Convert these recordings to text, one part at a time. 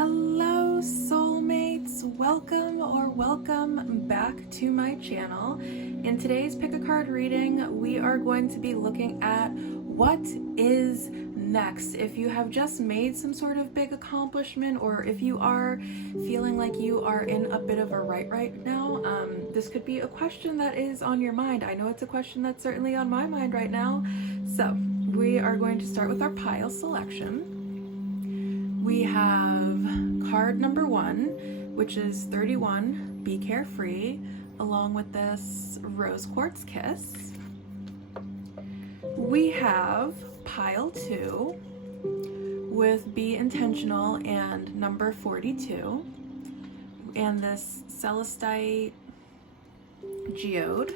Hello soulmates, welcome back to my channel. In today's pick a card reading, we are going to be looking at what is next. If you have just made some sort of big accomplishment, or if you are feeling like you are in a bit of a rut right now, this could be a question that is on your mind. I know it's a question that's certainly on my mind right now. So we are going to start with our pile selection. We have card number 1, which is 31, Be Carefree, along with this Rose Quartz Kiss. We have pile 2 with Be Intentional and number 42, and this Celestite Geode.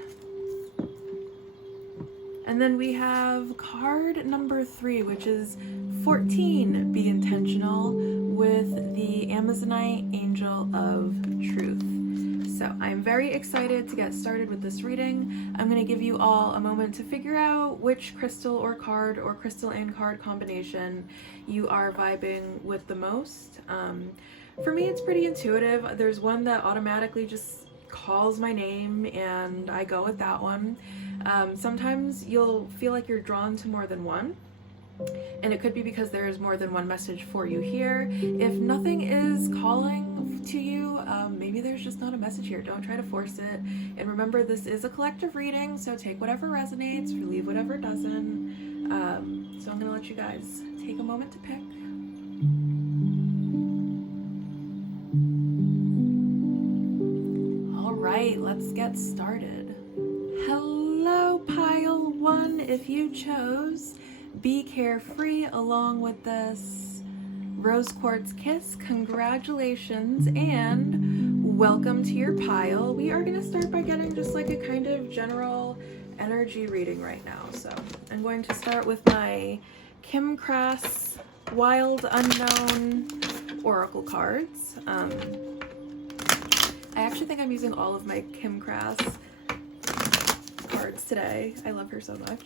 And then we have card number 3, which is 14, Be Intentional, with the Amazonite Angel of Truth. So I'm very excited to get started with this reading. I'm going to give you all a moment to figure out which crystal or card or crystal and card combination you are vibing with the most. For me, it's pretty intuitive. There's one that automatically just calls my name and I go with that one. Sometimes you'll feel like you're drawn to more than one, and it could be because there is more than one message for you here. If nothing is calling to you, maybe there's just not a message here. Don't try to force it. And remember, this is a collective reading, so take whatever resonates, leave whatever doesn't. So I'm gonna let you guys take a moment to pick. All right, let's get started. Hello, pile 1. If you chose Be Carefree along with this Rose Quartz Kiss, congratulations and welcome to your pile. We are going to start by getting just like a kind of general energy reading right now. So I'm going to start with my Kim Crass Wild Unknown Oracle cards. I actually think I'm using all of my Kim Crass cards today. I love her so much.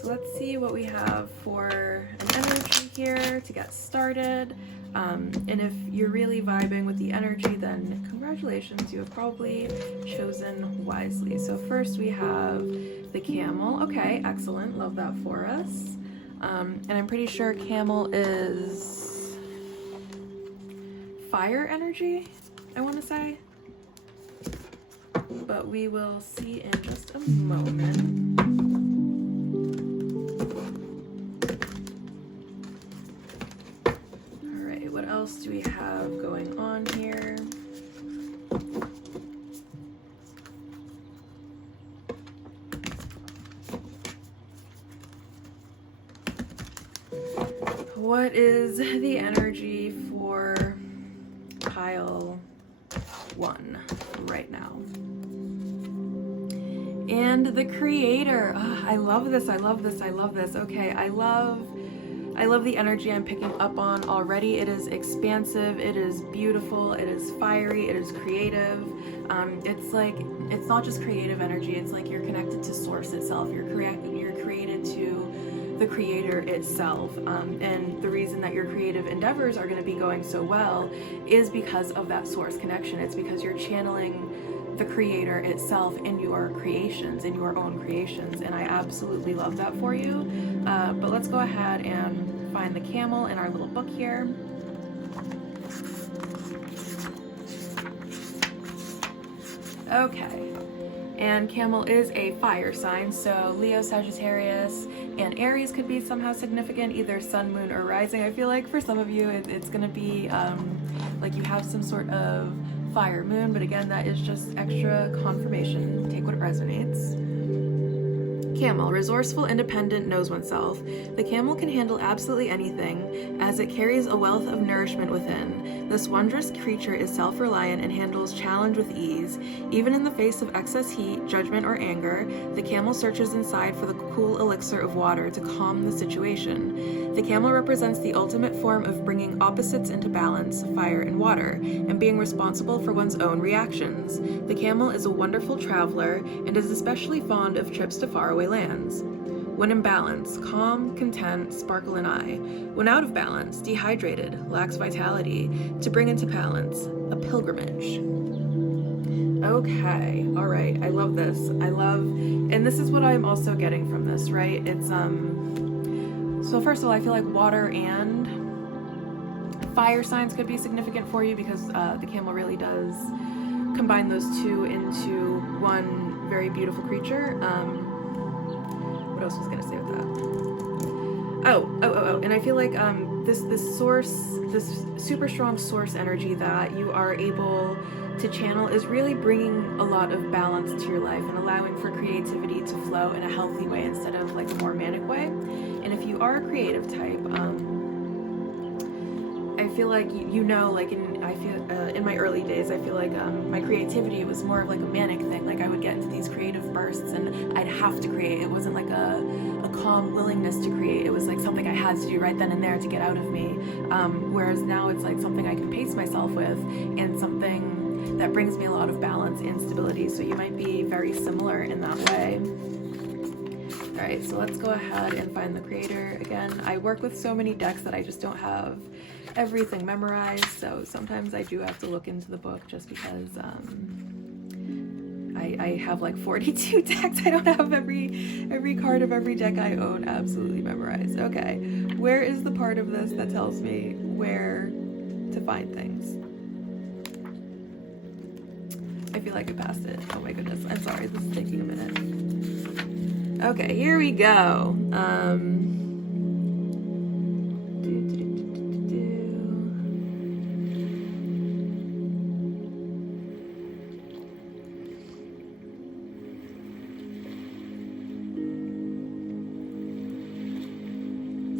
So let's see what we have for an energy here to get started. And if you're really vibing with the energy, then congratulations, you have probably chosen wisely. So first we have the camel. Okay, excellent, love that for us. And I'm pretty sure camel is fire energy, I want to say. But we will see in just a moment. All right, what else do we have going on here? What is the energy for pile 1 right now? And the creator. Oh, I love this. Okay, I love the energy I'm picking up on already. It is expansive, it is beautiful, it is fiery, it is creative. It's not just creative energy, it's like you're connected to source itself. You're created to the creator itself. And the reason that your creative endeavors are going to be going so well is because of that source connection. It's because you're channeling the creator itself in your creations, in your own creations, and I absolutely love that for you. But let's go ahead and find the camel in our little book here. Okay, and camel is a fire sign, so Leo, Sagittarius, and Aries could be somehow significant, either sun, moon, or rising. I feel like for some of you it's gonna be like you have some sort of fire moon, but again, that is just extra confirmation. Take what resonates. Camel, resourceful, independent, knows oneself. The camel can handle absolutely anything, as it carries a wealth of nourishment within. This wondrous creature is self-reliant and handles challenge with ease. Even in the face of excess heat, judgment, or anger, the camel searches inside for the cool elixir of water to calm the situation. The camel represents the ultimate form of bringing opposites into balance, fire and water, and being responsible for one's own reactions. The camel is a wonderful traveler and is especially fond of trips to faraway lands. When in balance, calm, content, sparkle an eye. When out of balance, dehydrated, lacks vitality. To bring into balance, a pilgrimage. Okay, all right, I love this. And this is what I'm also getting from this, right? It's, so first of all, I feel like water and fire signs could be significant for you because the camel really does combine those two into one very beautiful creature. What else was I gonna say with that? Oh, and I feel like this source, this super strong source energy that you are able to channel is really bringing a lot of balance to your life and allowing for creativity to flow in a healthy way instead of like a more manic way. And if you are a creative type, I feel like like in my early days, I feel like my creativity was more of like a manic thing. Like I would get into these creative bursts and I'd have to create. It wasn't like a calm willingness to create. It was like something I had to do right then and there to get out of me. Whereas now it's like something I can pace myself with and something that brings me a lot of balance and stability. So you might be very similar in that way. All right, so let's go ahead and find the creator again. I work with so many decks that I just don't have everything memorized, so sometimes I do have to look into the book just because I have like 42 decks. I don't have every card of every deck I own absolutely memorized. Okay, where is the part of this that tells me where to find things? I feel like I passed it. Oh my goodness, I'm sorry, this is taking a minute. Okay, here we go.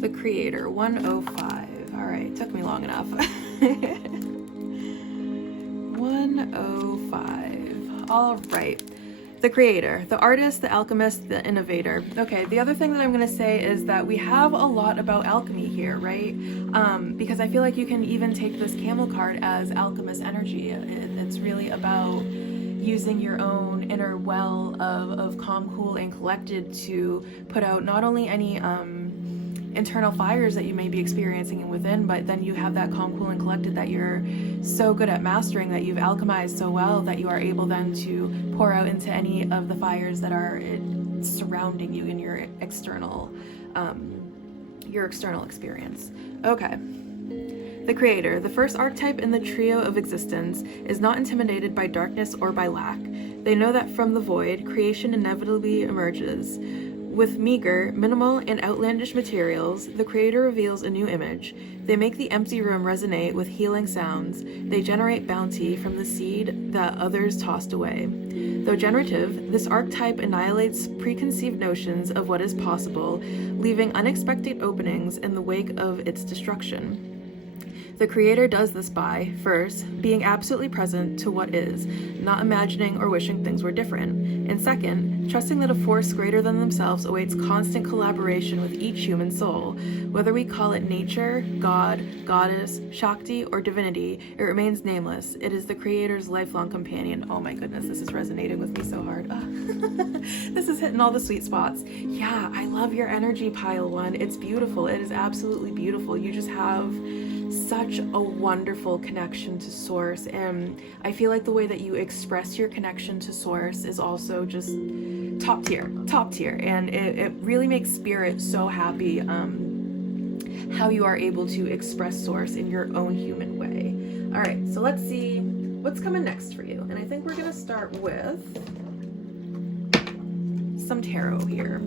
The creator, 105. All right, took me long enough. 105. All right. The creator, the artist, the alchemist, the innovator. Okay, the other thing that I'm going to say is that we have a lot about alchemy here, right? Because I feel like you can even take this camel card as alchemist energy. It's really about using your own inner well of calm, cool, and collected to put out not only any internal fires that you may be experiencing within, but then you have that calm, cool, and collected that you're so good at mastering, that you've alchemized so well that you are able then to pour out into any of the fires that are surrounding you in your external experience. Okay. The creator, the first archetype in the trio of existence, is not intimidated by darkness or by lack. They know that from the void, creation inevitably emerges. With meager, minimal, and outlandish materials, the creator reveals a new image. They make the empty room resonate with healing sounds. They generate bounty from the seed that others tossed away. Though generative, this archetype annihilates preconceived notions of what is possible, leaving unexpected openings in the wake of its destruction. The creator does this by, first, being absolutely present to what is, not imagining or wishing things were different, and second, trusting that a force greater than themselves awaits constant collaboration with each human soul. Whether we call it nature, God, goddess, Shakti, or divinity, it remains nameless. It is the creator's lifelong companion. Oh my goodness, this is resonating with me so hard. This is hitting all the sweet spots. Yeah, I love your energy, pile one. It's beautiful. It is absolutely beautiful. You just have such a wonderful connection to source, and I feel like the way that you express your connection to source is also just top tier, and it really makes spirit so happy how you are able to express source in your own human way. All right, so let's see what's coming next for you, and I think we're gonna start with some tarot here.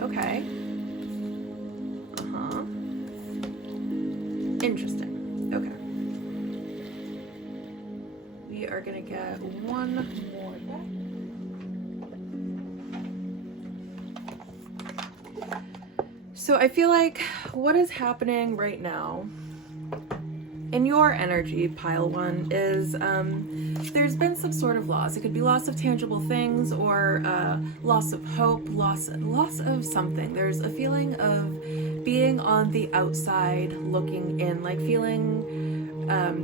Okay. Interesting. Okay. We are gonna get one more deck. So I feel like what is happening right now in your energy, pile one, is there's been some sort of loss. It could be loss of tangible things, or loss of hope, loss of something. There's a feeling of being on the outside looking in, like feeling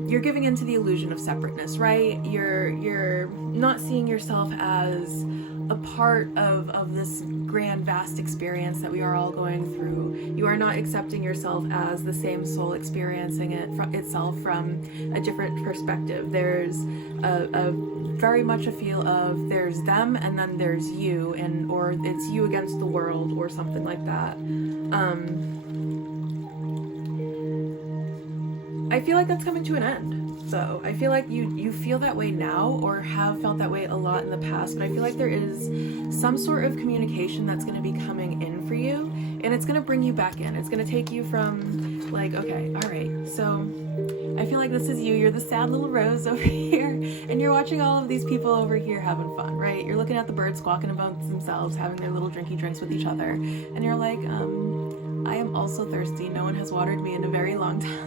you're giving into the illusion of separateness, right? You're not seeing yourself as a part of this grand vast experience that we are all going through. You are not accepting yourself as the same soul experiencing itself from a different perspective. There's a very much a feel of there's them and then there's you, and or it's you against the world or something like that. I feel like that's coming to an end. So I feel like you feel that way now, or have felt that way a lot in the past, but I feel like there is some sort of communication that's going to be coming in for you, and it's going to bring you back in. It's going to take you from like, okay, all right, so I feel like this is you. You're the sad little rose over here, and you're watching all of these people over here having fun, right? You're looking at the birds squawking about themselves, having their little drinky drinks with each other, and you're like, I am also thirsty. No one has watered me in a very long time.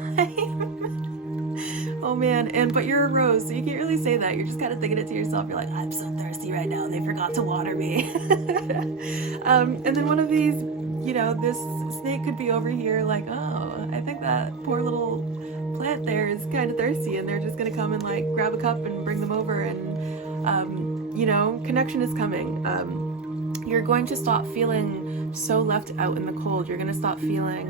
Oh man, but you're a rose, so you can't really say that. You're just kind of thinking it to yourself. You're like, I'm so thirsty right now. They forgot to water me. And then one of these, this snake could be over here like, oh, I think that poor little plant there is kind of thirsty, and they're just going to come and like grab a cup and bring them over, and, connection is coming. You're going to stop feeling so left out in the cold. You're going to stop feeling,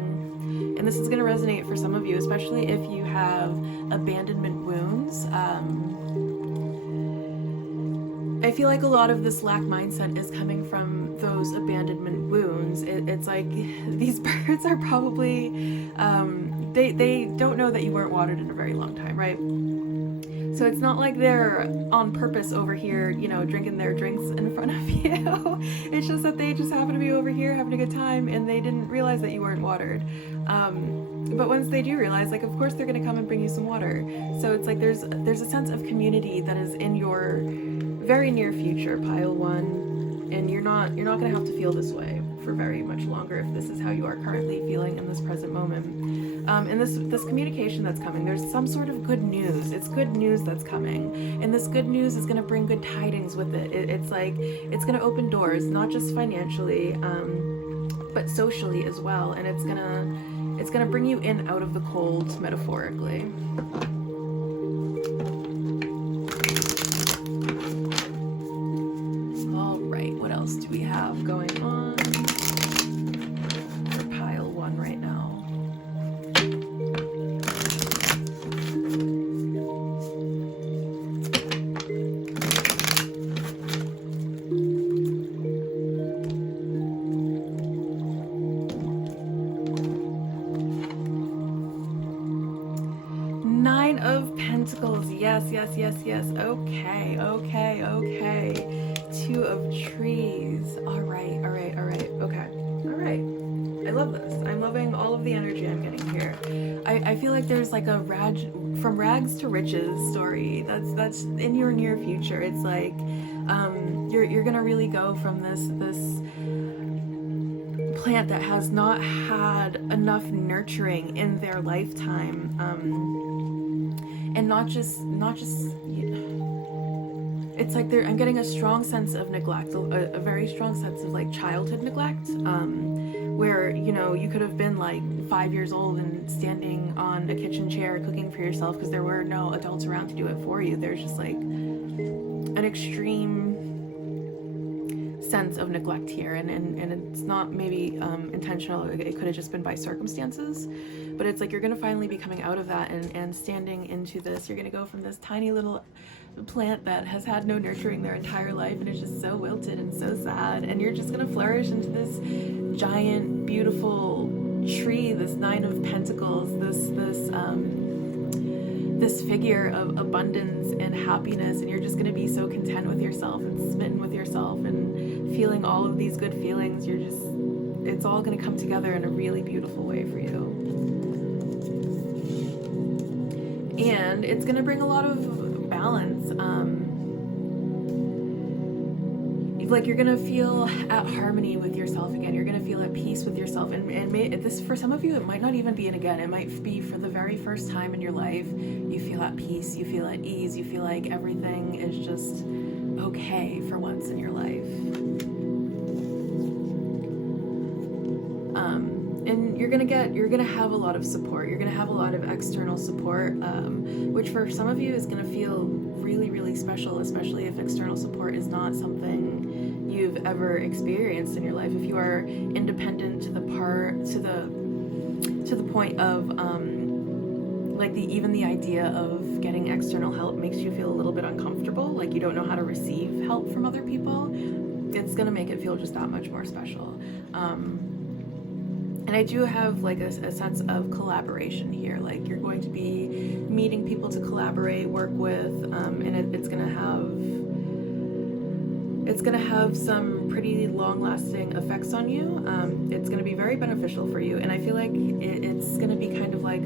and this is going to resonate for some of you, especially if you have abandonment wounds. I feel like a lot of this lack mindset is coming from those abandonment wounds. It's like these birds are probably, they don't know that you weren't watered in a very long time, right? So it's not like they're on purpose over here, drinking their drinks in front of you. It's just that they just happen to be over here having a good time, and they didn't realize that you weren't watered. But once they do realize, like, of course they're going to come and bring you some water. So it's like there's a sense of community that is in your very near future, pile one, and you're not going to have to feel this way for very much longer if this is how you are currently feeling in this present moment. And this communication that's coming, there's some sort of good news. It's good news that's coming, and this good news is going to bring good tidings with it. It's like it's going to open doors, not just financially, but socially as well, and it's gonna bring you in out of the cold, metaphorically. All right, what else do we have going on for pile one right now? Nine of Pentacles. Yes. Okay. Two of Trees. All right. Okay. All right. I love this. I'm loving all of the energy I'm getting here. I feel like there's like a from rags to riches story that's in your near future. It's like you're gonna really go from this plant that has not had enough nurturing in their lifetime, and not just it's like I'm getting a strong sense of neglect, a very strong sense of like childhood neglect, where you could have been like 5 years old and standing on a kitchen chair cooking for yourself because there were no adults around to do it for you. There's just like an extreme sense of neglect here, and it's not maybe intentional. It could have just been by circumstances, but it's like you're gonna finally be coming out of that and standing into this. You're gonna go from this tiny little plant that has had no nurturing their entire life and is just so wilted and so sad, and you're just gonna flourish into this giant beautiful tree, this Nine of Pentacles, this figure of abundance and happiness, and you're just going to be so content with yourself and smitten with yourself and feeling all of these good feelings. It's all going to come together in a really beautiful way for you. And it's going to bring a lot of balance. you're gonna feel at harmony with yourself again. You're gonna feel at peace with yourself, and this, for some of you, it might not even be an again. It might be for the very first time in your life. You feel at peace. You feel at ease. You feel like everything is just okay for once in your life. And you're gonna have a lot of support. You're gonna have a lot of external support, which for some of you is gonna feel really, really special, especially if external support is not something you've ever experienced in your life. If you are independent to the point of like even the idea of getting external help makes you feel a little bit uncomfortable, like you don't know how to receive help from other people, it's gonna make it feel just that much more special. And I do have like a sense of collaboration here. Like you're going to be meeting people to collaborate, work with, and it's gonna have some pretty long-lasting effects on you. It's gonna be very beneficial for you, and I feel like it's gonna be kind of like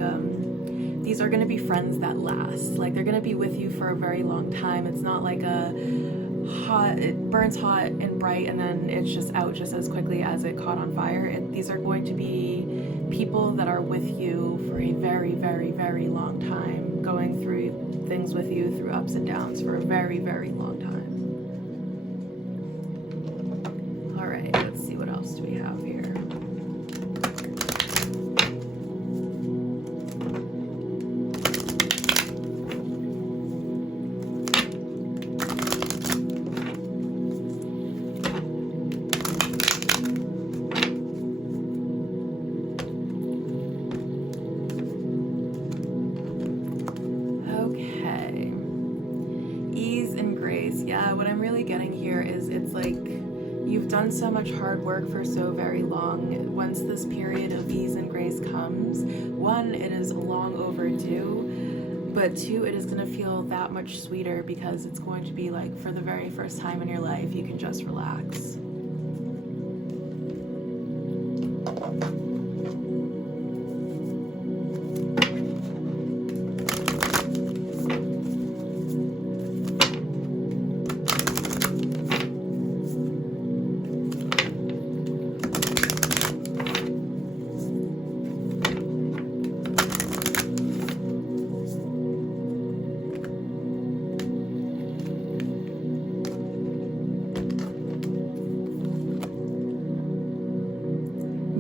these are gonna be friends that last. Like they're gonna be with you for a very long time. It's not like it burns hot and bright and then it's just out just as quickly as it caught on fire. These are going to be people that are with you for a very, very, very long time, going through things with you through ups and downs for a very, very long time. All right, let's see, what else do we have here? Yeah, what I'm really getting here is it's like you've done so much hard work for so very long. Once this period of ease and grace comes, one, it is long overdue, but two, it is going to feel that much sweeter because it's going to be like for the very first time in your life, you can just relax.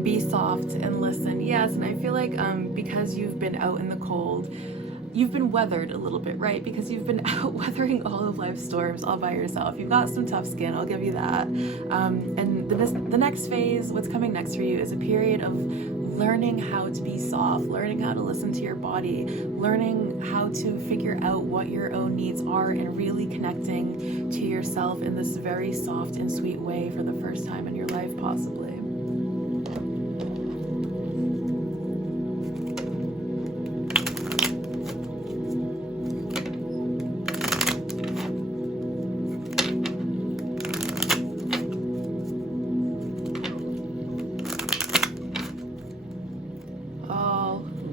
Be soft and listen. Yes, and I feel like because you've been out in the cold, you've been weathered a little bit, right? Because you've been out weathering all of life's storms all by yourself. You've got some tough skin, I'll give you that. And the next phase, what's coming next for you, is a period of learning how to be soft, learning how to listen to your body, learning how to figure out what your own needs are, and really connecting to yourself in this very soft and sweet way for the first time in your life, possibly.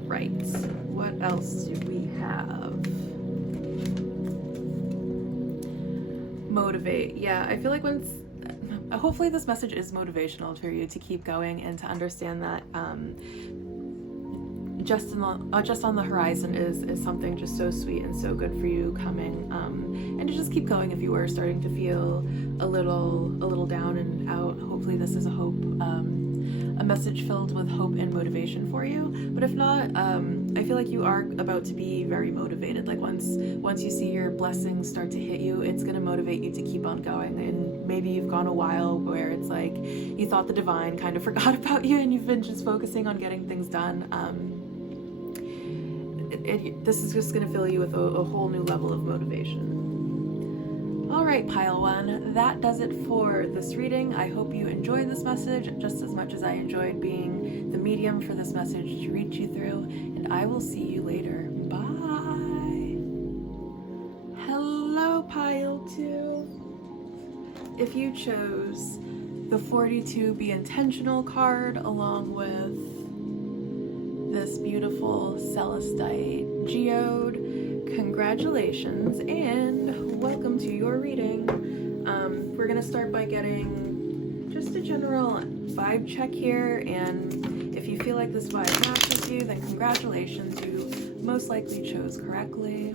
Right, what else do we have? Motivate. Yeah, I feel like hopefully this message is motivational for you to keep going and to understand that just on the horizon is something just so sweet and so good for you coming, and to just keep going if you were starting to feel a little down and out. Hopefully this is a message filled with hope and motivation for you. But if not, I feel like you are about to be very motivated. Like once you see your blessings start to hit you, it's going to motivate you to keep on going. And maybe you've gone a while where it's like you thought the divine kind of forgot about you and you've been just focusing on getting things done. This is just going to fill you with a whole new level of motivation. All right, pile one, that does it for this reading. I hope you enjoyed this message just as much as I enjoyed being the medium for this message to reach you through, and I will see you later. Bye. Hello, pile two. If you chose the 42 Be Intentional card along with this beautiful Celestite geode, congratulations and welcome to your reading. we're gonna start by getting just a general vibe check here, and if you feel like this vibe matches you, then congratulations, you most likely chose correctly.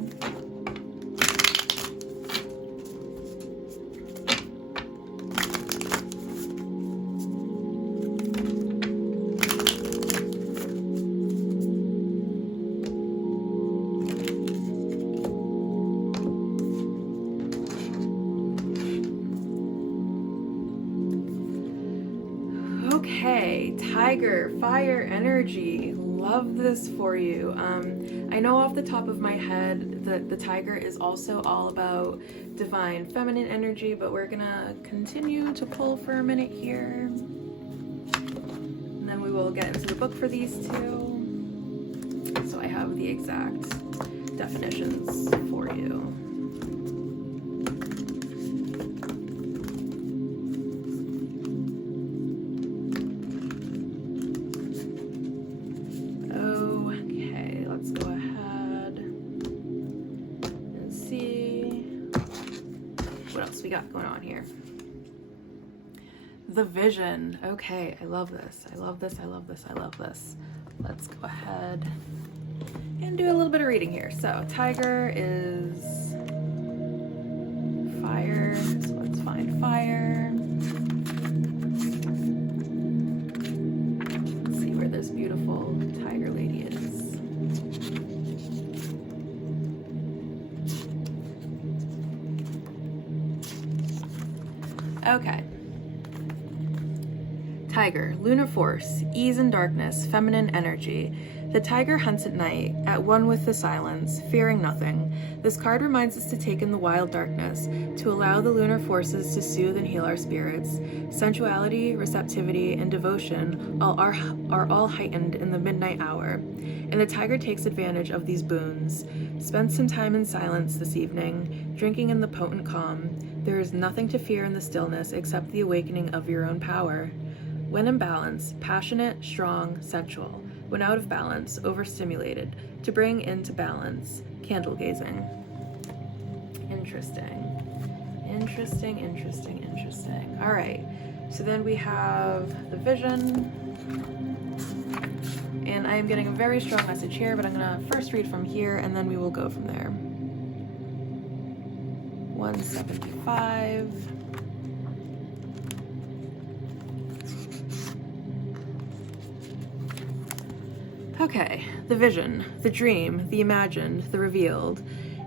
Okay, Tiger, fire energy. Love this for you. I know off the top of my head that the Tiger is also all about divine feminine energy, but we're gonna continue to pull for a minute here. And then we will get into the book for these two. So I have the exact definitions for you. We got going on here. The vision. Okay, I love this. I love this. I love this. I love this. Let's go ahead and do a little bit of reading here. So, Tiger is fire. So let's find fire. Let's see where this beautiful tiger lady is. Okay. Tiger, lunar force, ease in darkness, feminine energy. The tiger hunts at night, at one with the silence, fearing nothing. This card reminds us to take in the wild darkness, to allow the lunar forces to soothe and heal our spirits. Sensuality, receptivity, and devotion are all heightened in the midnight hour, and the tiger takes advantage of these boons. Spend some time in silence this evening, drinking in the potent calm. There is nothing to fear in the stillness except the awakening of your own power. When in balance, passionate, strong, sensual. When out of balance, overstimulated. To bring into balance, candle gazing. Interesting. Interesting, interesting, interesting. All right, so then we have the vision. And I am getting a very strong message here, but I'm gonna first read from here and then we will go from there. 175. Okay, the vision, the dream, the imagined, the revealed.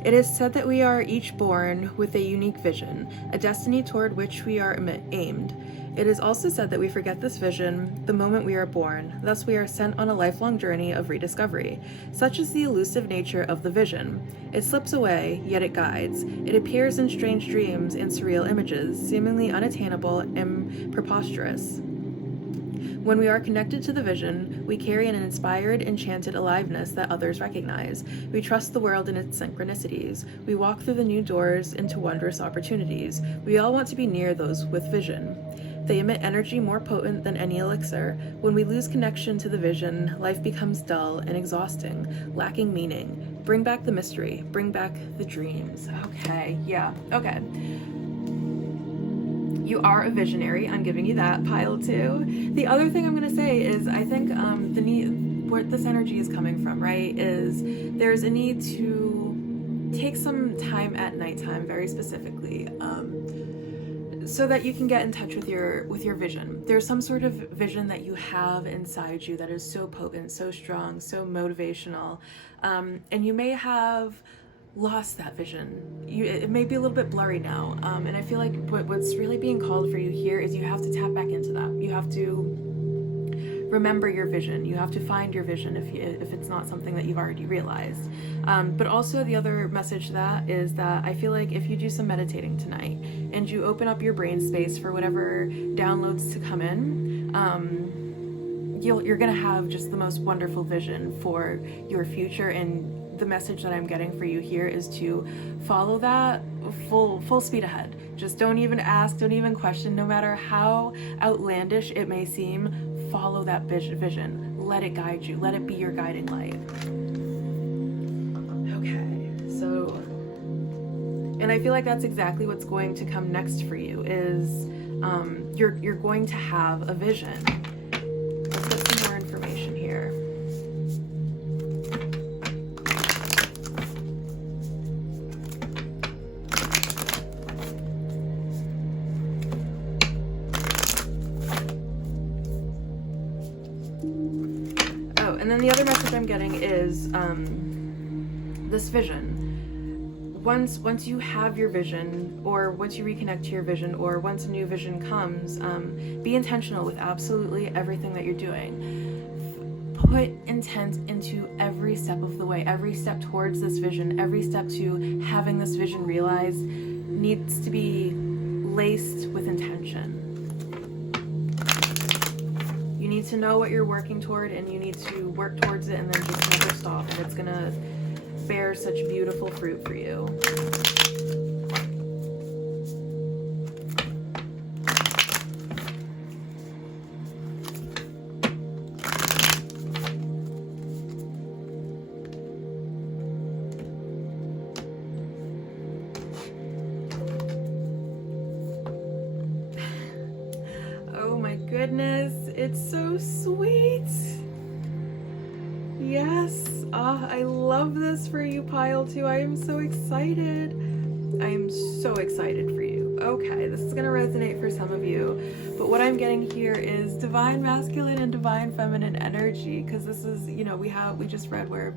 It is said that we are each born with a unique vision, a destiny toward which we are aimed. It is also said that we forget this vision the moment we are born, thus we are sent on a lifelong journey of rediscovery. Such is the elusive nature of the vision. It slips away, yet it guides. It appears in strange dreams and surreal images, seemingly unattainable and preposterous. When we are connected to the vision, we carry an inspired, enchanted aliveness that others recognize. We trust the world in its synchronicities. We walk through the new doors into wondrous opportunities. We all want to be near those with vision. They emit energy more potent than any elixir. When we lose connection to the vision, life becomes dull and exhausting, lacking meaning. Bring back the mystery. Bring back the dreams. Okay, yeah, okay. You are a visionary. I'm giving you that, pile 2. The other thing I'm going to say is I think the need, where this energy is coming from, right, is there's a need to take some time at nighttime, very specifically, so that you can get in touch with your vision. There's some sort of vision that you have inside you that is so potent, so strong, so motivational, and you may have lost that vision. It may be a little bit blurry now, and I feel like what's really being called for you here is you have to tap back into that. You have to remember your vision. You have to find your vision if it's not something that you've already realized. But also the other message to that is that I feel like if you do some meditating tonight and you open up your brain space for whatever downloads to come in, you're gonna have just the most wonderful vision for your future. And the message that I'm getting for you here is to follow that full speed ahead. Just don't even ask, don't even question, no matter how outlandish it may seem, follow that vision. Let it guide you. Let it be your guiding light. Okay, so And I feel like that's exactly what's going to come next for you is you're going to have a vision. Let's get some more information here. Oh, and then the other message I'm getting is this vision. Once you have your vision, or once you reconnect to your vision, or once a new vision comes, be intentional with absolutely everything that you're doing. Put intent into every step of the way. Every step towards this vision, every step to having this vision realized needs to be laced with intention. You need to know what you're working toward, and you need to work towards it and then just never stop, and it's gonna bear such beautiful fruit for you. Oh my goodness, it's so sweet. Yes. I love this for you, Pile 2. I am so excited. I am so excited for you. Okay, this is going to resonate for some of you. But what I'm getting here is divine masculine and divine feminine energy. Because this is, you know, we just read where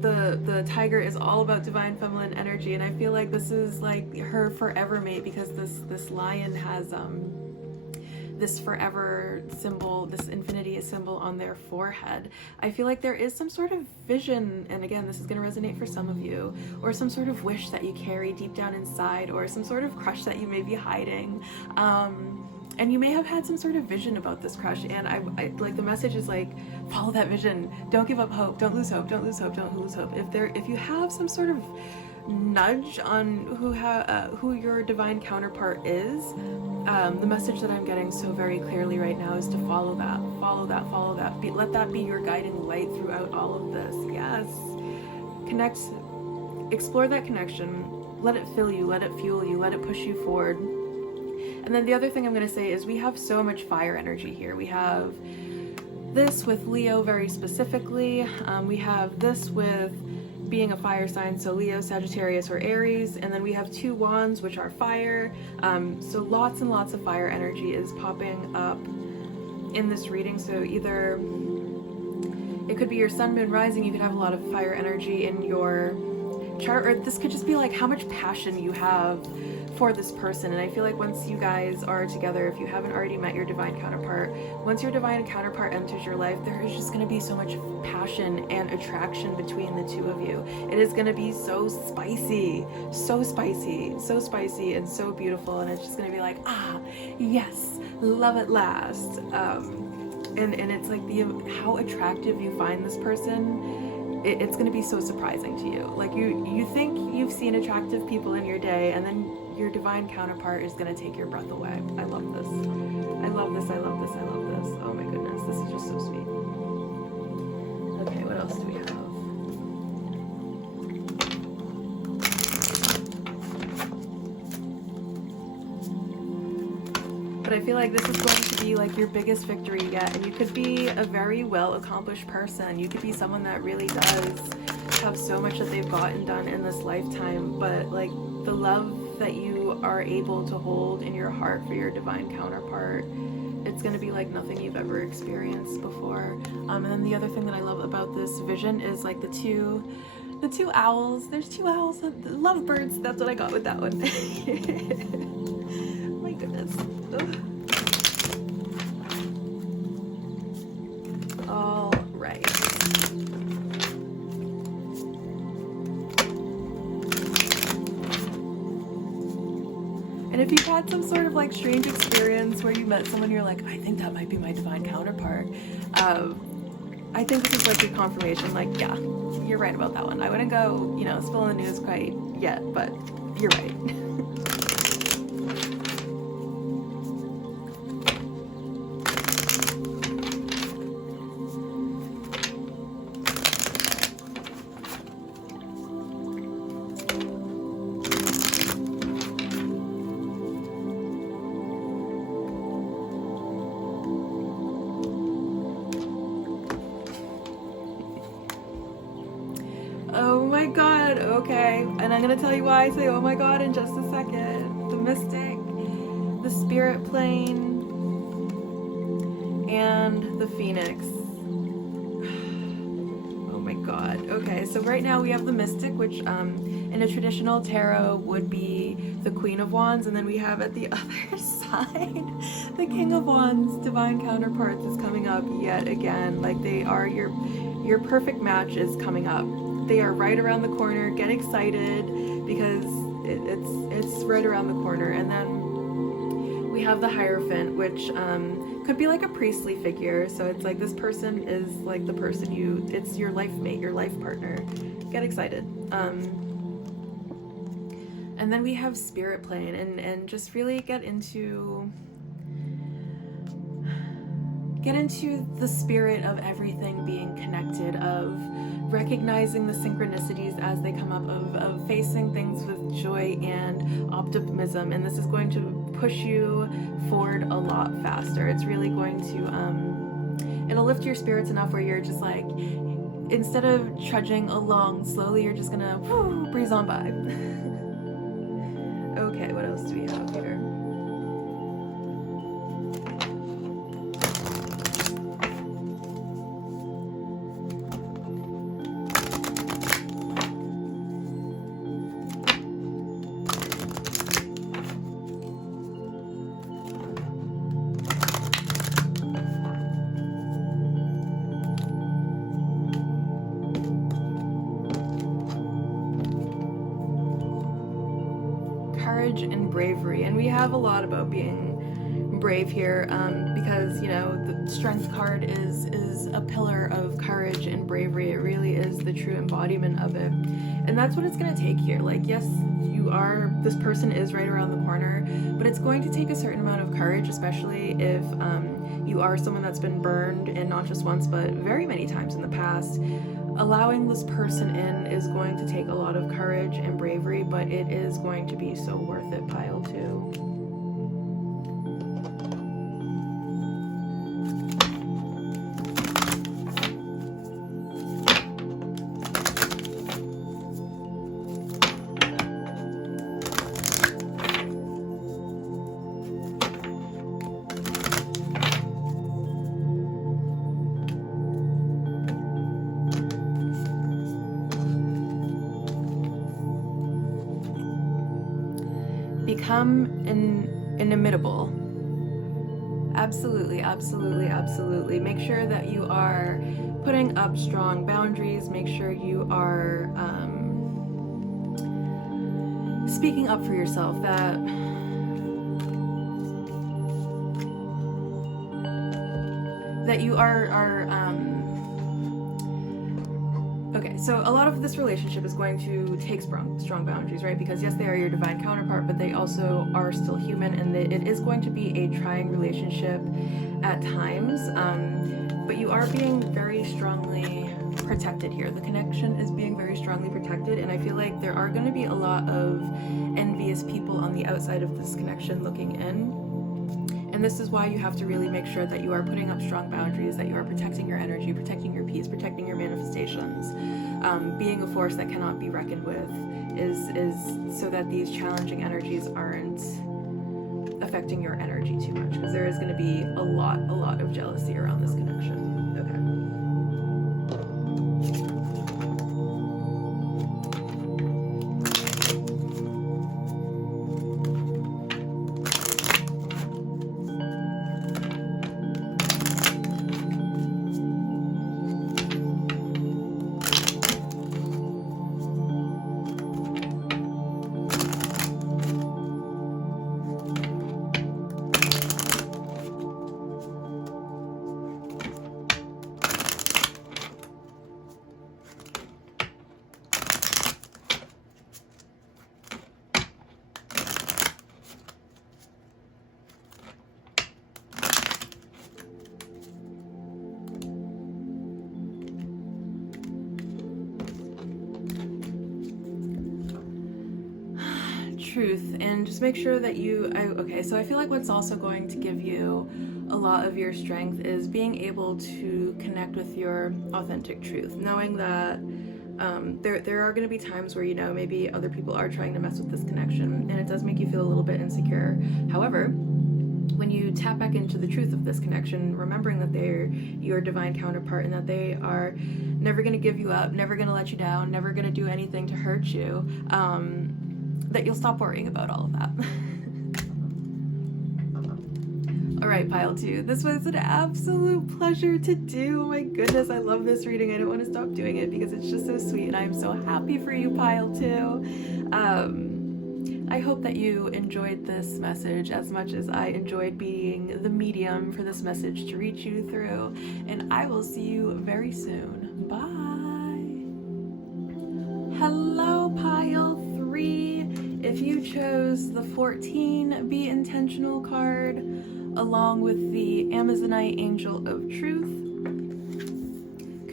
the tiger is all about divine feminine energy. And I feel like this is like her forever mate, because this lion has this forever symbol, this infinity symbol on their forehead. I feel like there is some sort of vision, and again, this is going to resonate for some of you, or some sort of wish that you carry deep down inside, or some sort of crush that you may be hiding. And you may have had some sort of vision about this crush, and I like the message is like, follow that vision. Don't give up hope. Don't lose hope. Don't lose hope. Don't lose hope. If you have some sort of nudge on who your divine counterpart is, the message that I'm getting so very clearly right now is to follow that, follow that, follow that. Let that be your guiding light throughout all of this. Yes. Connect, explore that connection. Let it fill you, let it fuel you, let it push you forward. And then the other thing I'm going to say is we have so much fire energy here. We have this with Leo very specifically. We have this with being a fire sign, so Leo, Sagittarius, or Aries, and then we have 2 wands, which are fire. So lots and lots of fire energy is popping up in this reading. So either it could be your sun, moon, rising. You could have a lot of fire energy in your chart, or this could just be like how much passion you have for this person. And I feel like once you guys are together, if you haven't already met your divine counterpart, once your divine counterpart enters your life, there is just going to be so much passion and attraction between the two of you. It is going to be so spicy, so spicy, so spicy, and so beautiful. And it's just going to be like, yes, love at last. And it's like how attractive you find this person, it's going to be so surprising to you. Like you think you've seen attractive people in your day, and then your divine counterpart is going to take your breath away. I love this. I love this. I love this. I love this. Oh my goodness. This is just so sweet. Okay, what else do we have? But I feel like this is going to be like your biggest victory yet. And you could be a very well-accomplished person. You could be someone that really does have so much that they've gotten done in this lifetime. But like the love that you are able to hold in your heart for your divine counterpart, it's going to be like nothing you've ever experienced before. And then the other thing that I love about this vision is like the two owls. There's 2 owls, lovebirds. That's what I got with that one. My goodness. Ugh. All right. And if you've had some sort of like strange experience where you met someone you're like, I think that might be my divine counterpart, I think this is like your confirmation, like, yeah, you're right about that one. I wouldn't go, spill the news quite yet, but you're right. god, okay. And I'm gonna tell you why I say oh my god in just a second. The mystic, the spirit plane, and the phoenix. Oh my god. Okay, so right now we have the mystic, which in a traditional tarot would be the Queen of Wands, and then we have at the other side the King of Wands, divine counterparts, is coming up yet again. Like, they are your perfect match is coming up. They are right around the corner. Get excited because it's right around the corner. And then we have the Hierophant, which could be like a priestly figure. So it's like this person is like the person it's your life mate, your life partner. Get excited. And then we have spirit plane, and just really get into the spirit of everything being connected, of recognizing the synchronicities as they come up, of facing things with joy and optimism. And this is going to push you forward a lot faster. It's really going to it'll lift your spirits enough where you're just like, instead of trudging along slowly, you're just gonna breeze on by. Okay, what else do we have here? Courage and bravery, and we have a lot about being brave here, because, you know, the strength card is a pillar of courage and bravery. It really is the true embodiment of it, and that's what it's going to take here. Like, yes, this person is right around the corner, but it's going to take a certain amount of courage, especially if you are someone that's been burned, and not just once but very many times in the past. Allowing this person in is going to take a lot of courage and bravery, but it is going to be so worth it, pile 2. Become inimitable. Absolutely, absolutely, absolutely. Make sure that you are putting up strong boundaries. Make sure you are speaking up for yourself, that you are okay, so a lot of this relationship is going to take strong boundaries, right? Because yes, they are your divine counterpart, but they also are still human, and it is going to be a trying relationship at times. But you are being very strongly protected here. The connection is being very strongly protected, and I feel like there are going to be a lot of envious people on the outside of this connection looking in. And this is why you have to really make sure that you are putting up strong boundaries, that you are protecting your energy, protecting your peace, protecting your manifestations. Being a force that cannot be reckoned with is so that these challenging energies aren't affecting your energy too much, because there is going to be a lot of jealousy around this connection. Truth, and just make sure that okay, so I feel like what's also going to give you a lot of your strength is being able to connect with your authentic truth, knowing that There are going to be times where, maybe other people are trying to mess with this connection, and it does make you feel a little bit insecure. However, when you tap back into the truth of this connection, remembering that they're your divine counterpart and that they are never going to give you up, never going to let you down, never going to do anything to hurt you, that you'll stop worrying about all of that. All right, pile 2. This was an absolute pleasure to do. Oh my goodness, I love this reading. I don't want to stop doing it because it's just so sweet, and I'm so happy for you, pile 2. I hope that you enjoyed this message as much as I enjoyed being the medium for this message to reach you through, and I will see you very soon. Bye. Hello, pile 3. If you chose the 14 Be Intentional card along with the Amazonite Angel of Truth,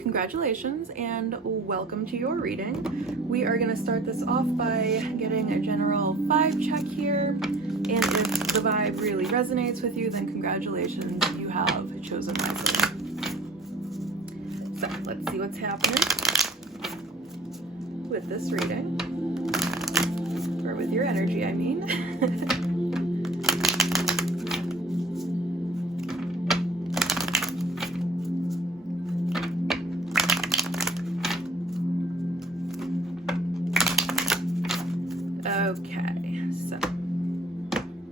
congratulations and welcome to your reading. We are going to start this off by getting a general vibe check here, and if the vibe really resonates with you, then congratulations, you have chosen wisely. So let's see what's happening with this reading, or with your energy, I mean. Okay, so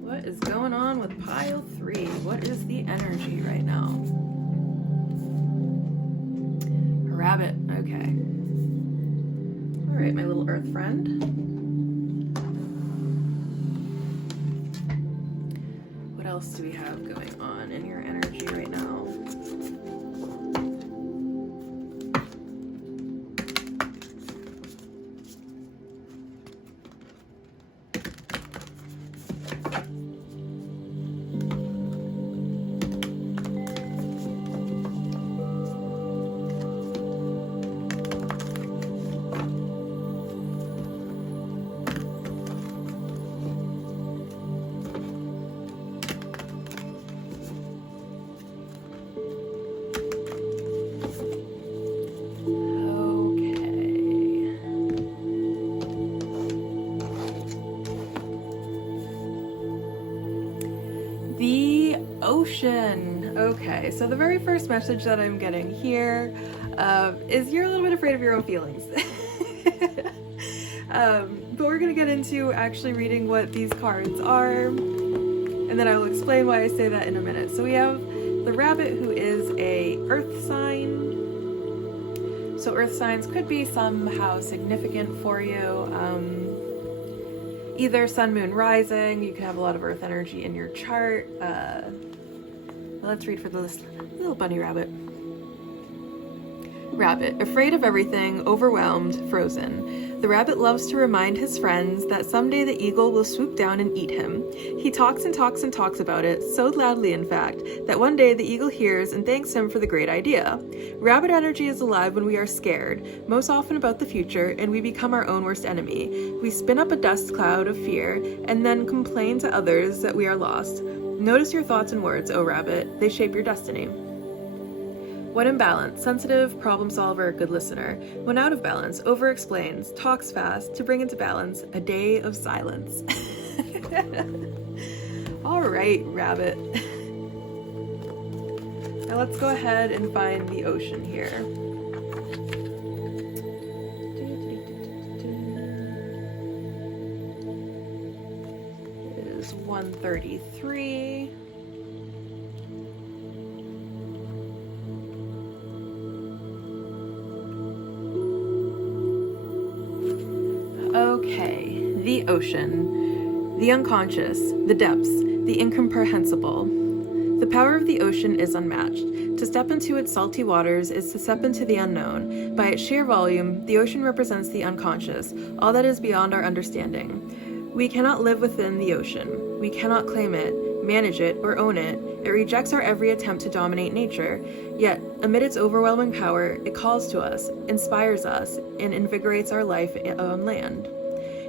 what is going on with pile 3? What is the energy right now? A rabbit, okay. All right, my little earth friend. What else do we have going on in your energy right now? The ocean. Okay, so the very first message that I'm getting here is you're a little bit afraid of your own feelings. But we're going to get into actually reading what these cards are, and then I will explain why I say that in a minute. So we have the rabbit, who is a earth sign. So earth signs could be somehow significant for you. Either sun, moon, rising. You can have a lot of earth energy in your chart. Let's read for this little bunny rabbit. Rabbit, afraid of everything, overwhelmed, frozen. The rabbit loves to remind his friends that someday the eagle will swoop down and eat him. He talks and talks and talks about it, so loudly in fact, that one day the eagle hears and thanks him for the great idea. Rabbit energy is alive when we are scared, most often about the future, and we become our own worst enemy. We spin up a dust cloud of fear, and then complain to others that we are lost. Notice your thoughts and words, O rabbit. They shape your destiny. When in balance, sensitive, problem solver, good listener. When out of balance, over-explains, talks fast, to bring into balance, a day of silence. All right, rabbit. Now let's go ahead and find the ocean here. It is 133. Okay, the ocean, the unconscious, the depths, the incomprehensible. The power of the ocean is unmatched. To step into its salty waters is to step into the unknown. By its sheer volume, the ocean represents the unconscious, all that is beyond our understanding. We cannot live within the ocean. We cannot claim it, manage it, or own it. It rejects our every attempt to dominate nature. Yet, amid its overwhelming power, it calls to us, inspires us, and invigorates our life on land.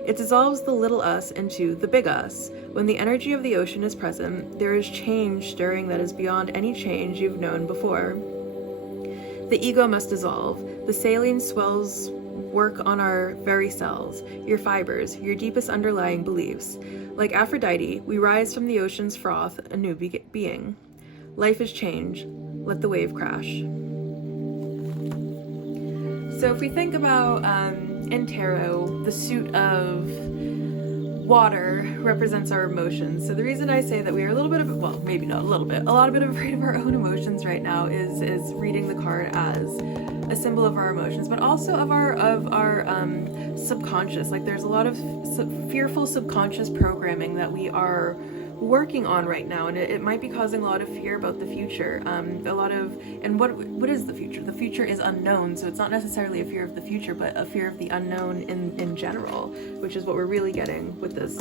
It dissolves the little us into the big us. When the energy of the ocean is present, there is change stirring that is beyond any change you've known before. The ego must dissolve. The saline swells work on our very cells, your fibers, your deepest underlying beliefs. Like Aphrodite, we rise from the ocean's froth, a new being. Life is change. Let the wave crash. So if we think about in tarot, the suit of water represents our emotions. So the reason I say that we are a little bit of, well, maybe not a little bit, a lot of afraid of our own emotions right now is reading the card as a symbol of our emotions, but also of our subconscious. Like there's a lot of fearful subconscious programming that we are working on right now, and it might be causing a lot of fear about the future. What is the future? The future is unknown, so it's not necessarily a fear of the future, but a fear of the unknown in general, which is what we're really getting with this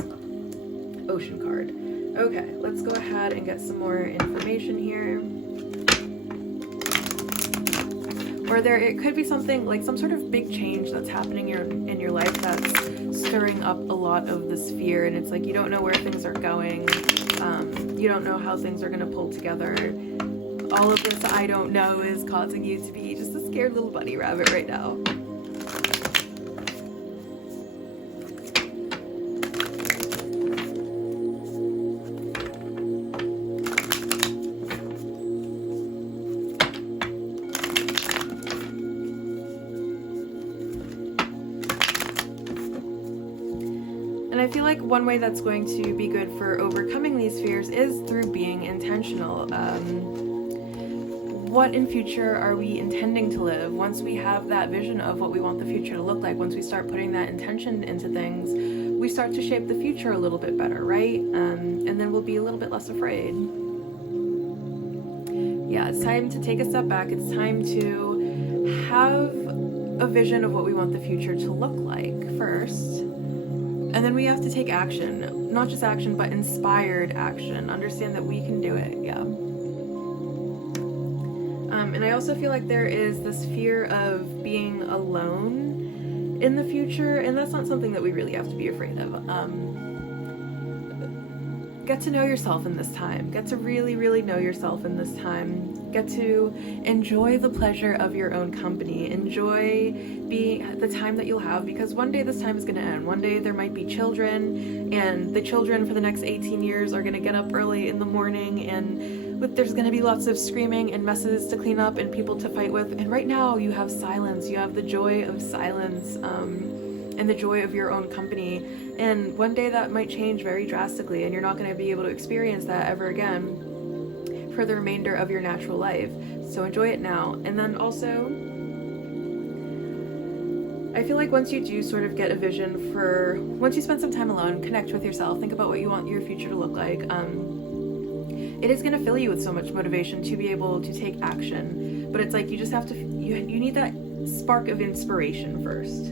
ocean card. Okay, let's go ahead and get some more information here. Or it could be something like some sort of big change that's happening in your life that's stirring up a lot of this fear, and it's like you don't know where things are going. You don't know how things are going to pull together. All of this I don't know is causing you to be just a scared little bunny rabbit right now. And I feel like one way that's going to be good for overcoming these fears is through being intentional. What in future are we intending to live? Once we have that vision of what we want the future to look like, once we start putting that intention into things, we start to shape the future a little bit better, right? And then we'll be a little bit less afraid. Yeah, it's time to take a step back. It's time to have a vision of what we want the future to look like first. And then we have to take action, not just action, but inspired action. Understand that we can do it, yeah. And I also feel like there is this fear of being alone in the future, and that's not something that we really have to be afraid of. Get to know yourself in this time. Get to really, really know yourself in this time. Get to enjoy the pleasure of your own company. Enjoy the time that you'll have, because one day this time is going to end. One day there might be children, and the children for the next 18 years are going to get up early in the morning, and there's going to be lots of screaming and messes to clean up and people to fight with. And right now you have silence. You have the joy of silence and the joy of your own company. And one day that might change very drastically, and you're not going to be able to experience that ever again for the remainder of your natural life. So enjoy it now. And then also, I feel like once you do sort of get a vision once you spend some time alone, connect with yourself, think about what you want your future to look like, it is going to fill you with so much motivation to be able to take action. But it's like you just have to, you need that spark of inspiration first.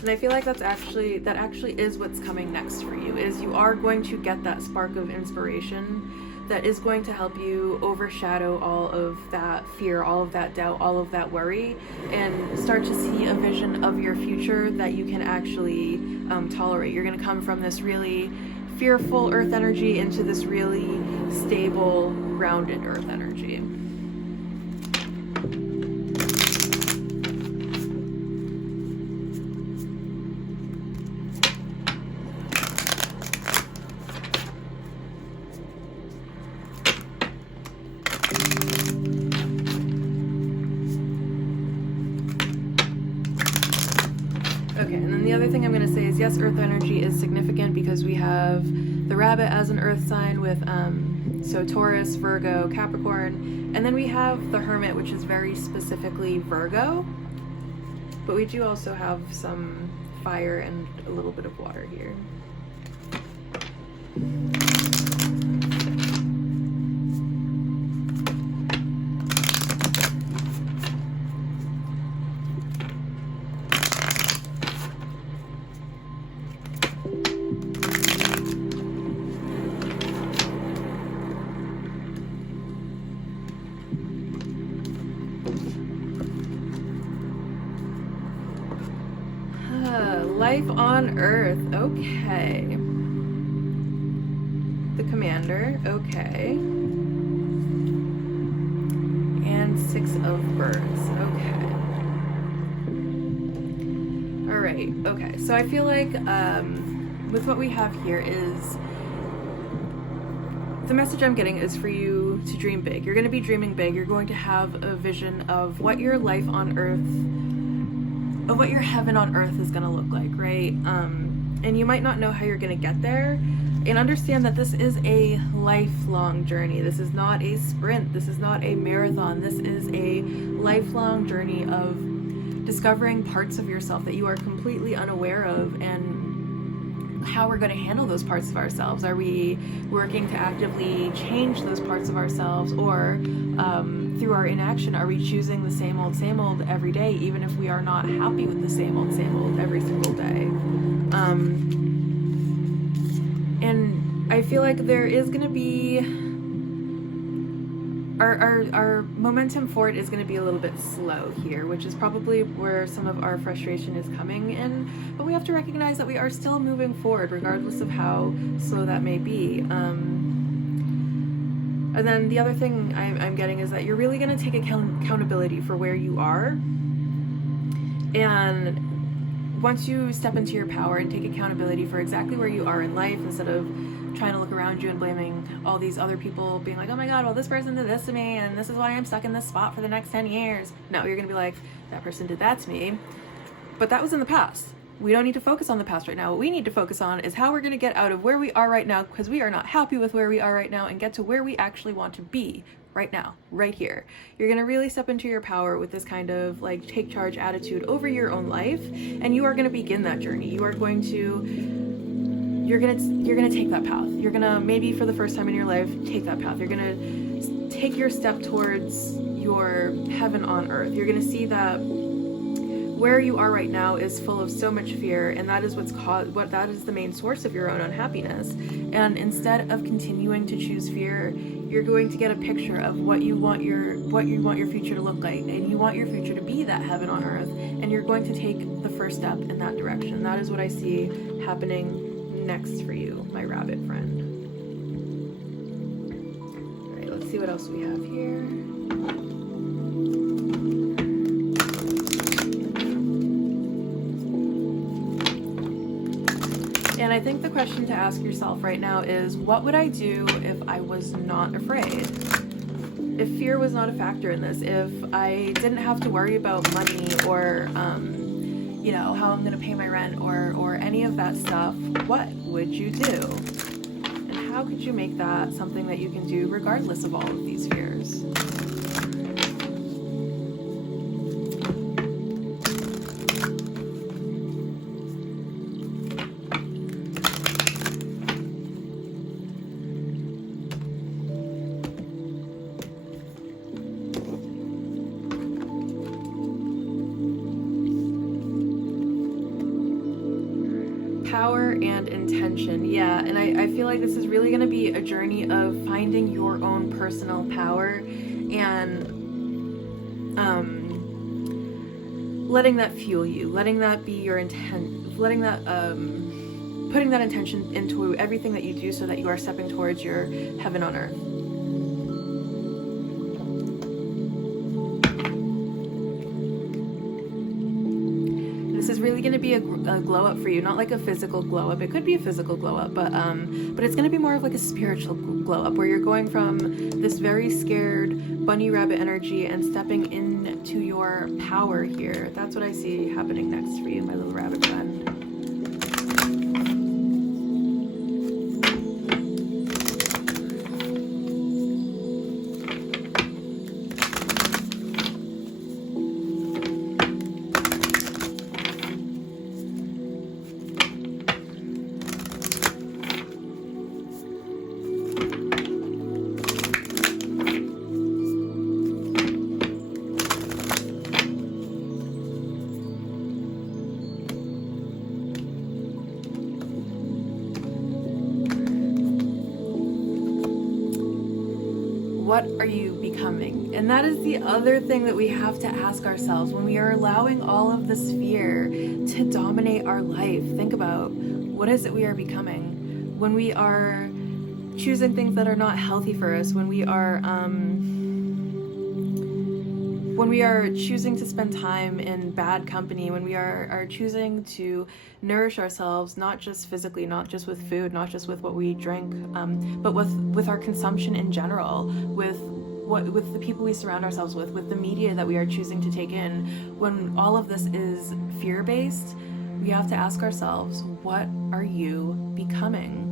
And I feel like that actually is what's coming next for you, is you are going to get that spark of inspiration that is going to help you overshadow all of that fear, all of that doubt, all of that worry, and start to see a vision of your future that you can actually tolerate. You're going to come from this really fearful earth energy into this really stable, grounded earth energy. Okay, and then the other thing I'm going to say is, yes, earth energy is significant because we have the rabbit as an earth sign with, so Taurus, Virgo, Capricorn, and then we have the hermit, which is very specifically Virgo, but we do also have some fire and a little bit of water here. Life on Earth, okay. The commander, okay. and 6 of birds. Okay. All right. Okay. So I feel like with what we have here is the message I'm getting is for you to dream big. You're going to be dreaming big. You're going to have a vision of what your life on earth, of what your heaven on earth is going to look like, right? And you might not know how you're going to get there. And understand that this is a lifelong journey. This is not a sprint. This is not a marathon. This is a lifelong journey of discovering parts of yourself that you are completely unaware of, and how we're going to handle those parts of ourselves. Are we working to actively change those parts of ourselves, or through our inaction, are we choosing the same old every day, even if we are not happy with the same old every single day? And I feel like there is going to be our momentum forward is going to be a little bit slow here, which is probably where some of our frustration is coming in. But we have to recognize that we are still moving forward, regardless of how slow that may be. And then the other thing I'm getting is that you're really going to take accountability for where you are. And once you step into your power and take accountability for exactly where you are in life, instead of trying to look around you and blaming all these other people, being like, oh my god, well, this person did this to me and this is why I'm stuck in this spot for the next 10 years. No, you're gonna be like, that person did that to me, but that was in the past. We don't need to focus on the past right now. What we need to focus on is how we're going to get out of where we are right now, because we are not happy with where we are right now, and get to where we actually want to be right now, right here. You're going to really step into your power with this kind of like take charge attitude over your own life, and you are going to begin that journey. You're going to take that path. You're going to, maybe for the first time in your life, take that path. You're going to take your step towards your heaven on earth. You're going to see that where you are right now is full of so much fear, and that is that is the main source of your own unhappiness. And instead of continuing to choose fear, you're going to get a picture of what you want your future to look like, and you want your future to be that heaven on earth, and you're going to take the first step in that direction. That is what I see happening next for you, my rabbit friend. All right, let's see what else we have here. And I think the question to ask yourself right now is, what would I do if I was not afraid? If fear was not a factor in this, if I didn't have to worry about money or, how I'm going to pay my rent or any of that stuff, what would you do? And how could you make that something that you can do regardless of all of these fears? Power and intention. Yeah, and I feel like this is really going to be a journey of finding your own personal power and letting that fuel you, letting that be your intent, letting that putting that intention into everything that you do, so that you are stepping towards your heaven on earth. This is really going to be a glow up for you, not like a physical glow up. It could be a physical glow up, but it's going to be more of like a spiritual glow up, where you're going from this very scared bunny rabbit energy and stepping into your power here. That's what I see happening next for you, my little rabbit friend. What are you becoming? And that is the other thing that we have to ask ourselves when we are allowing all of this fear to dominate our life. Think about, what is it we are becoming? When we are choosing things that are not healthy for us, when we are when we are choosing to spend time in bad company, when we are choosing to nourish ourselves, not just physically, not just with food, not just with what we drink, but with our consumption in general, with the people we surround ourselves with the media that we are choosing to take in, when all of this is fear-based, we have to ask ourselves, what are you becoming?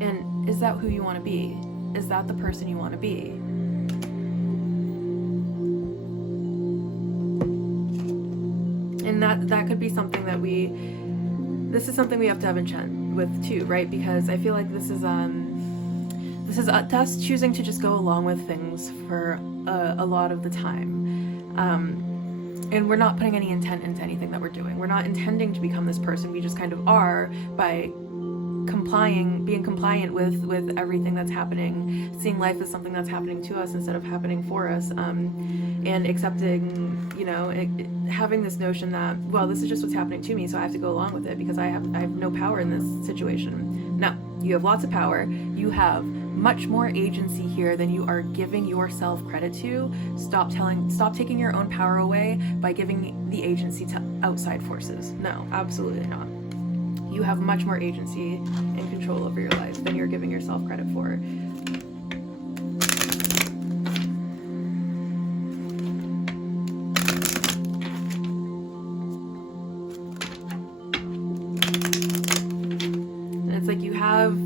And is that who you want to be? Is that the person you want to be? And that could be something that this is something we have to have intent with too, right? Because I feel like this is us choosing to just go along with things for a lot of the time. And we're not putting any intent into anything that we're doing. We're not intending to become this person. We just kind of are by being compliant with everything that's happening, seeing life as something that's happening to us instead of happening for us, and accepting, having this notion that, well, this is just what's happening to me, so I have to go along with it because I have no power in this situation. No, you have lots of power. You have much more agency here than you are giving yourself credit to. Stop taking your own power away by giving the agency to outside forces. No, absolutely not. You have much more agency and control over your life than you're giving yourself credit for. And it's like you have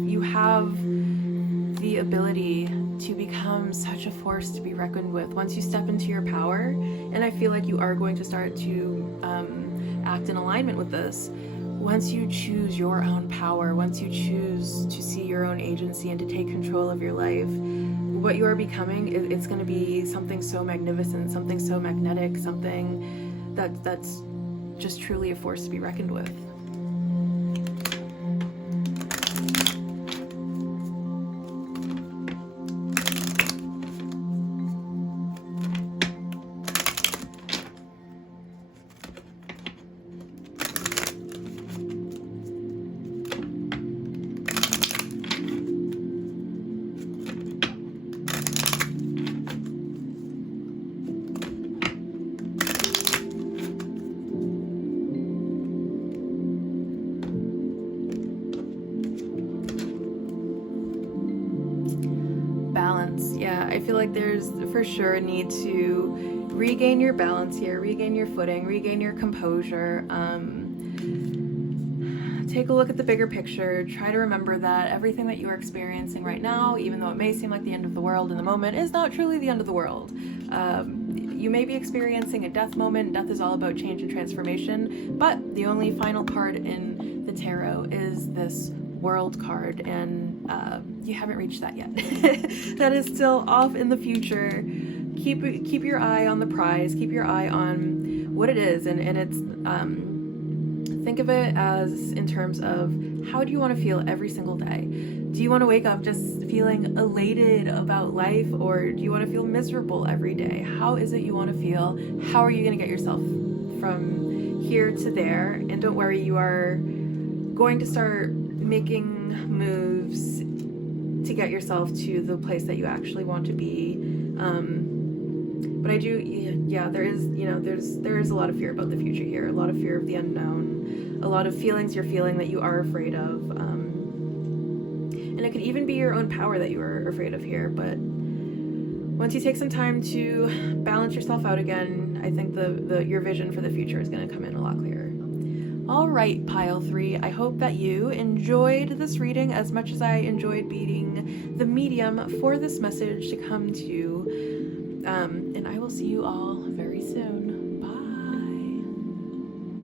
the ability to become such a force to be reckoned with once you step into your power. And I feel like you are going to start to act in alignment with this. Once you choose your own power, once you choose to see your own agency and to take control of your life, what you are becoming, it's going to be something so magnificent, something so magnetic, something that's just truly a force to be reckoned with. Balance. Yeah, I feel like there's for sure a need to regain your balance here, regain your footing, regain your composure. Take a look at the bigger picture. Try to remember that everything that you are experiencing right now, even though it may seem like the end of the world in the moment, is not truly the end of the world. You may be experiencing a death moment. Death is all about change and transformation, but the only final card in the tarot is this World card, and you haven't reached that yet. That is still off in the future. Keep your eye on the prize. Keep your eye on what it is, and it's think of it as in terms of, how do you want to feel every single day? Do you want to wake up just feeling elated about life, or do you want to feel miserable every day? How is it you want to feel? How are you going to get yourself from here to there? And don't worry, you are going to start making moves to get yourself to the place that you actually want to be. But I do, there is a lot of fear about the future here, a lot of fear of the unknown, a lot of feelings you're feeling that you are afraid of. And it could even be your own power that you are afraid of here. But once you take some time to balance yourself out again, I think your vision for the future is going to come in a lot clearer. All right, Pile 3, I hope that you enjoyed this reading as much as I enjoyed being the medium for this message to come to you. And I will see you all very soon.